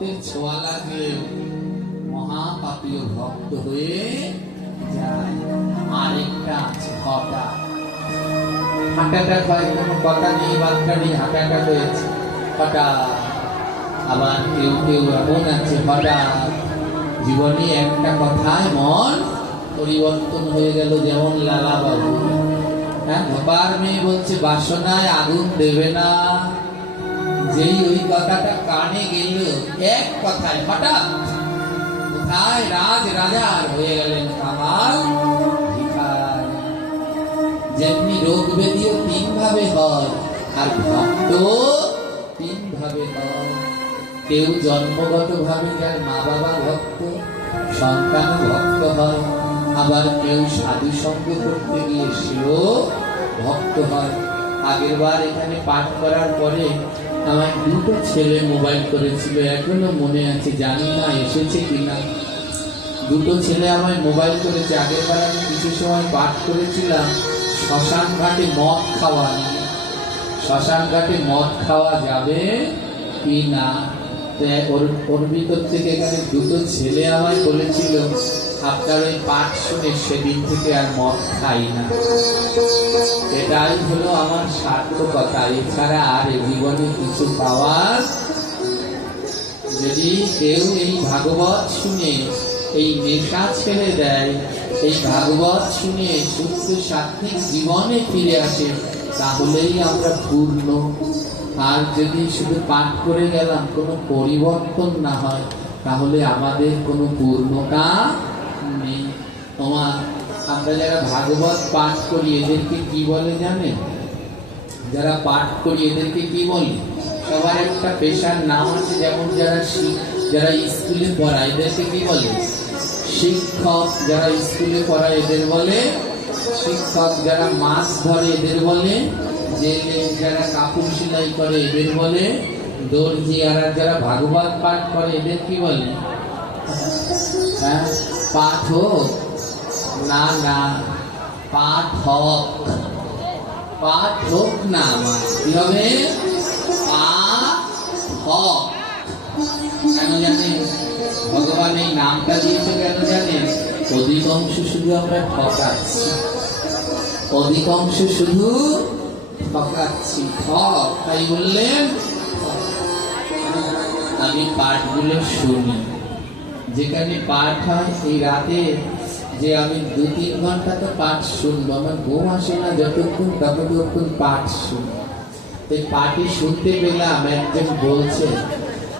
ভক্তের ছোঁয়া লাগলে মহাপাপীয় ভক্ত হয়ে যায়। আরেকটা আছে হঠাৎ, হাঁটাটাক হয়, কোনো কথা নেই বার্তা নেই, হাঁটাটাক হয়েছে হঠাৎ। আবার কেউ কেউ এমন আছে হঠাৎ জীবনে একটা কথায় মন পরিবর্তন হয়ে গেল, যেমন লালা বাবু। হ্যাঁ, ধপার মেয়ে বলছে বাসনায় আগুন দেবে না, যেই ওই কথাটা কানে গেল এক কথায় হঠাৎ কোথায় রাজ রাজার হয়ে গেলেন কামাল ভিখারি। যেমনি রোগ ব্যাধিও তিন ভাবে হয়, আর ভক্ত তিন ভাবে হয়। কেউ জন্মগত ভাবে যার মা বাবা ভক্ত, সন্তান ভক্ত হয়, আবার কেউ সাধু সঙ্গ করতে গিয়ে সেও ভক্ত হয়। আগের বার এখানে পাঠ করার পরে আমার দুটো ছেলে মোবাইল করেছিল, এখনো মনে আছে, জানি না এসেছে কিনা। দুটো ছেলে আমায় মোবাইল করেছে। আগের বার আমি কিছু সময় পাঠ করেছিলাম শ্মশান ঘাটে মদ খাওয়া নিয়ে। শ্মশান ঘাটে মদ খাওয়া যাবে কি না, ওর ভিতর থেকে এখানে দুটো ছেলে আমায় বলেছিল আপনার ওই পাঠ শুনে সেদিন থেকে আর মদ খাই না। এটাই হলো আমার সার্থকতা, এছাড়া আর জীবনে কিছু পাওয়ার। যদি কেউ এই ভাগবত শুনে এই নেশা ছেড়ে দেয়, এই ভাগবত শুনে সুস্থ সাত্বিক জীবনে ফিরে আসে, তাহলেই আমরা পূর্ণ। আর যদি শুধু পাঠ করে গেলাম, কোনো পরিবর্তন না হয়, তাহলে আমাদের কোনো পূর্ণতা নেই। আমরা যারা ভাগবত পাঠ করি এদেরকে কি বলে জানেন? যারা পাঠ করি এদেরকে কি বলি? সবার একটা পেশার নাম আছে, যেমন যারা স্কুলে পড়ায় এদেরকে কি বলে? শিক্ষক। যারা স্কুলে পড়ায় এদের বলে শিক্ষক। যারা মাছ ধরে এদের বলে জেলে। যারা কাপড় সেলাই করে এদের বলে দর্জি। আর যারা ভাগবত পাঠ করে এদের কি বলে? হ্যাঁ, পাঠক না, না, পাঠক। পাঠক না, আমার কি হবে? পাঠক। কেন জানেন ভগবান এই নামটা দিয়েছে? কেন জানেন? অধিকাংশ শুধু আমরা ঠকাচ্ছি, অধিকাংশ শুধু ঠকাচ্ছি। ঠক, তাই বললেন। আমি পাঠগুলো শুনি, যেখানে পাঠ হয় এই রাতে, যে আমি 2-3 ঘন্টা তো পাঠ শুনবো, আমার ঘুম আসে না যতক্ষণ পাঠ শুনি। পাঠে শুনতে পেলাম একজন বলছে